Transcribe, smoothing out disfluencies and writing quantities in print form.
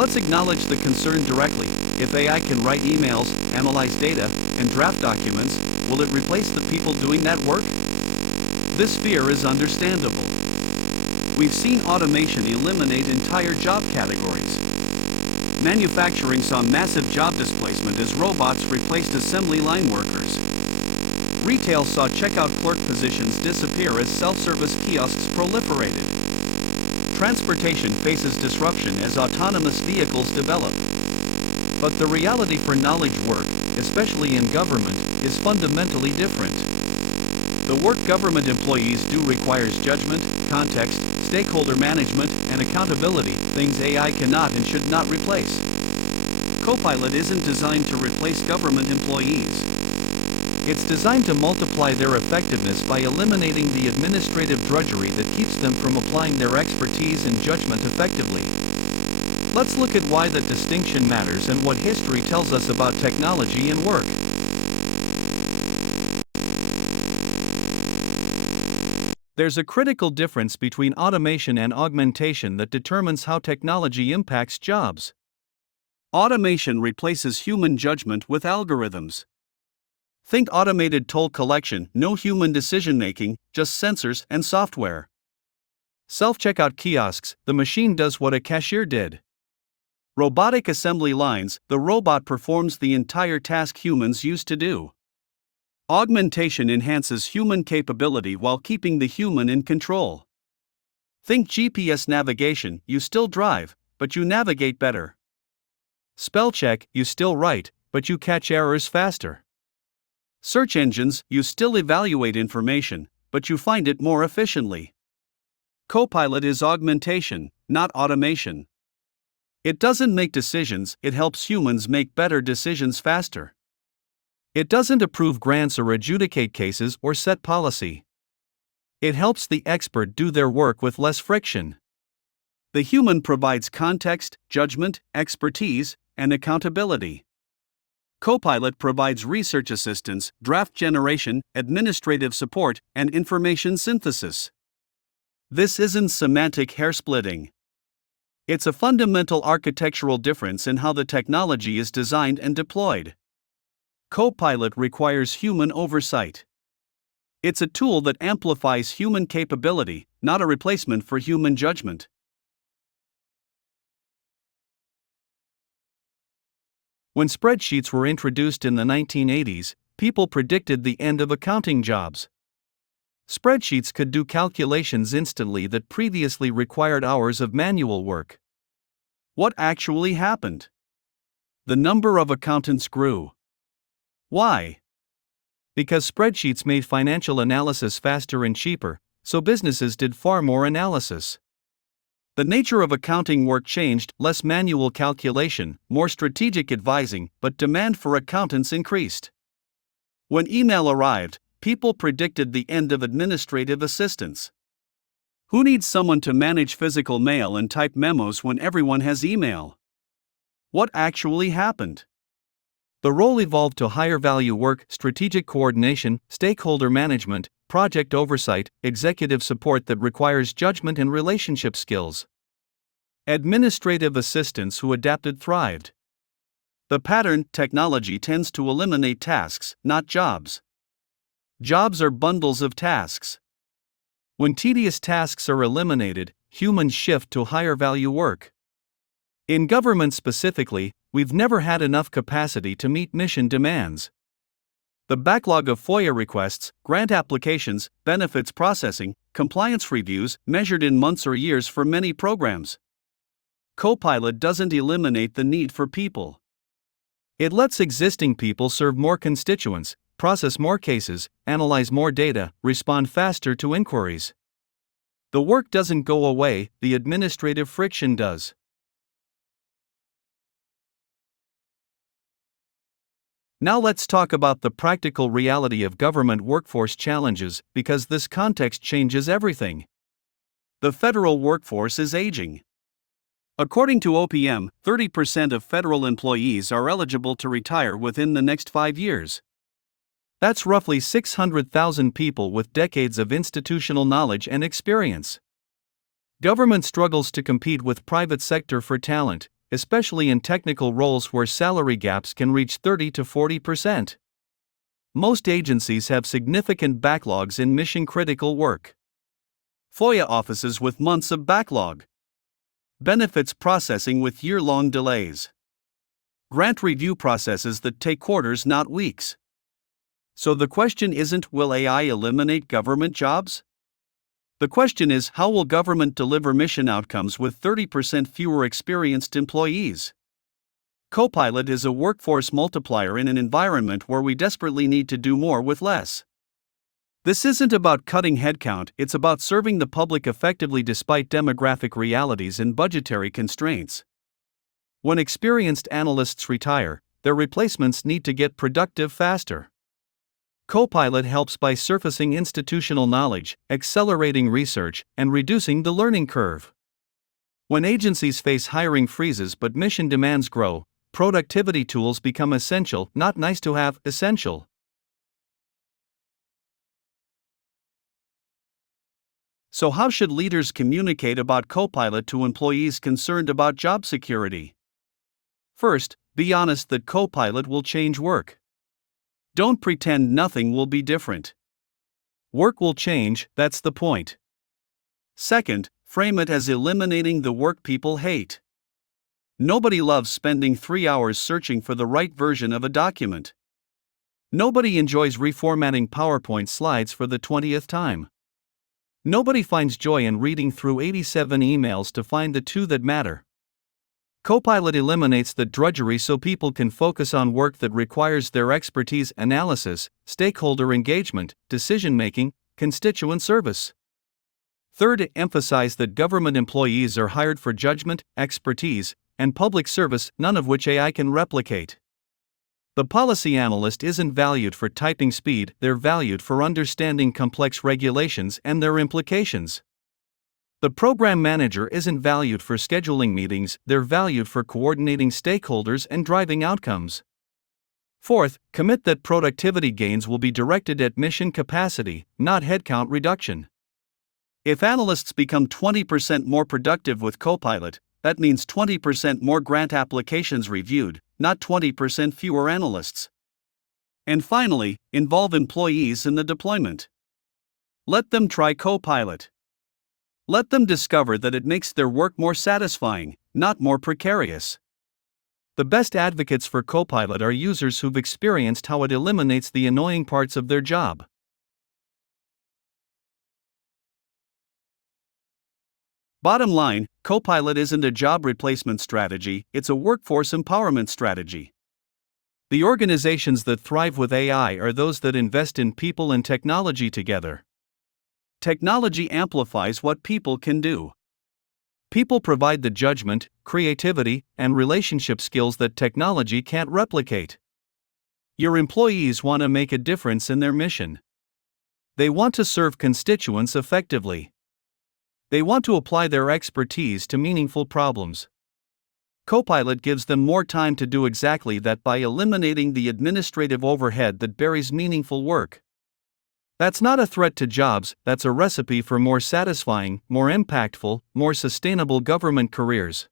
Let's acknowledge the concern directly. If AI can write emails, analyze data, and draft documents, will it replace the people doing that work? This fear is understandable. We've seen automation eliminate entire job categories. Manufacturing saw massive job displacement as robots replaced assembly line workers. Retail saw checkout clerk positions disappear as self-service kiosks proliferated. Transportation faces disruption as autonomous vehicles develop. But the reality for knowledge work, especially in government, is fundamentally different. The work government employees do requires judgment, context, stakeholder management, and accountability, things AI cannot and should not replace. Copilot isn't designed to replace government employees. It's designed to multiply their effectiveness by eliminating the administrative drudgery that keeps them from applying their expertise and judgment effectively. Let's look at why that distinction matters and what history tells us about technology and work. There's a critical difference between automation and augmentation that determines how technology impacts jobs. Automation replaces human judgment with algorithms. Think automated toll collection, no human decision-making, just sensors and software. Self-checkout kiosks, the machine does what a cashier did. Robotic assembly lines, the robot performs the entire task humans used to do. Augmentation enhances human capability while keeping the human in control. Think GPS navigation, you still drive, but you navigate better. Spell check, you still write, but you catch errors faster. Search engines, you still evaluate information, but you find it more efficiently. Copilot is augmentation, not automation. It doesn't make decisions, it helps humans make better decisions faster. It doesn't approve grants or adjudicate cases or set policy. It helps the expert do their work with less friction. The human provides context, judgment, expertise, and accountability. Copilot provides research assistance, draft generation, administrative support, and information synthesis. This isn't semantic hair-splitting. It's a fundamental architectural difference in how the technology is designed and deployed. Copilot requires human oversight. It's a tool that amplifies human capability, not a replacement for human judgment. When spreadsheets were introduced in the 1980s, people predicted the end of accounting jobs. Spreadsheets could do calculations instantly that previously required hours of manual work. What actually happened? The number of accountants grew. Why? Because spreadsheets made financial analysis faster and cheaper, so businesses did far more analysis. The nature of accounting work changed, less manual calculation, more strategic advising, but demand for accountants increased. When email arrived, people predicted the end of administrative assistance. Who needs someone to manage physical mail and type memos when everyone has email? What actually happened? The role evolved to higher value work, strategic coordination, stakeholder management, project oversight, executive support that requires judgment and relationship skills. Administrative assistants who adapted thrived. The pattern: technology tends to eliminate tasks, not jobs. Jobs are bundles of tasks. When tedious tasks are eliminated, humans shift to higher value work. In government specifically, we've never had enough capacity to meet mission demands. The backlog of FOIA requests, grant applications, benefits processing, compliance reviews, measured in months or years for many programs. Copilot doesn't eliminate the need for people. It lets existing people serve more constituents, process more cases, analyze more data, respond faster to inquiries. The work doesn't go away, the administrative friction does. Now let's talk about the practical reality of government workforce challenges, because this context changes everything. The federal workforce is aging. According to OPM, 30% of federal employees are eligible to retire within the next 5 years. That's roughly 600,000 people with decades of institutional knowledge and experience. Government struggles to compete with private sector for talent, especially in technical roles where salary gaps can reach 30 to 40%. Most agencies have significant backlogs in mission-critical work. FOIA offices with months of backlog. Benefits processing with year-long delays. Grant review processes that take quarters, not weeks. So the question isn't, will AI eliminate government jobs? The question is, how will government deliver mission outcomes with 30% fewer experienced employees? Copilot is a workforce multiplier in an environment where we desperately need to do more with less. This isn't about cutting headcount, it's about serving the public effectively despite demographic realities and budgetary constraints. When experienced analysts retire, their replacements need to get productive faster. Copilot helps by surfacing institutional knowledge, accelerating research, and reducing the learning curve. When agencies face hiring freezes but mission demands grow, productivity tools become essential, not nice to have, essential. So how should leaders communicate about Copilot to employees concerned about job security? First, be honest that Copilot will change work. Don't pretend nothing will be different. Work will change, that's the point. Second, frame it as eliminating the work people hate. Nobody loves spending 3 hours searching for the right version of a document. Nobody enjoys reformatting PowerPoint slides for the 20th time. Nobody finds joy in reading through 87 emails to find the two that matter. Copilot eliminates the drudgery so people can focus on work that requires their expertise: analysis, stakeholder engagement, decision-making, constituent service. Third, emphasize that government employees are hired for judgment, expertise, and public service, none of which AI can replicate. The policy analyst isn't valued for typing speed, they're valued for understanding complex regulations and their implications. The program manager isn't valued for scheduling meetings, they're valued for coordinating stakeholders and driving outcomes. Fourth, commit that productivity gains will be directed at mission capacity, not headcount reduction. If analysts become 20% more productive with Copilot, that means 20% more grant applications reviewed, not 20% fewer analysts. And finally, involve employees in the deployment. Let them try Copilot. Let them discover that it makes their work more satisfying, not more precarious. The best advocates for Copilot are users who've experienced how it eliminates the annoying parts of their job. Bottom line, Copilot isn't a job replacement strategy, it's a workforce empowerment strategy. The organizations that thrive with AI are those that invest in people and technology together. Technology amplifies what people can do. People provide the judgment, creativity, and relationship skills that technology can't replicate. Your employees want to make a difference in their mission. They want to serve constituents effectively. They want to apply their expertise to meaningful problems. Copilot gives them more time to do exactly that by eliminating the administrative overhead that buries meaningful work. That's not a threat to jobs, that's a recipe for more satisfying, more impactful, more sustainable government careers.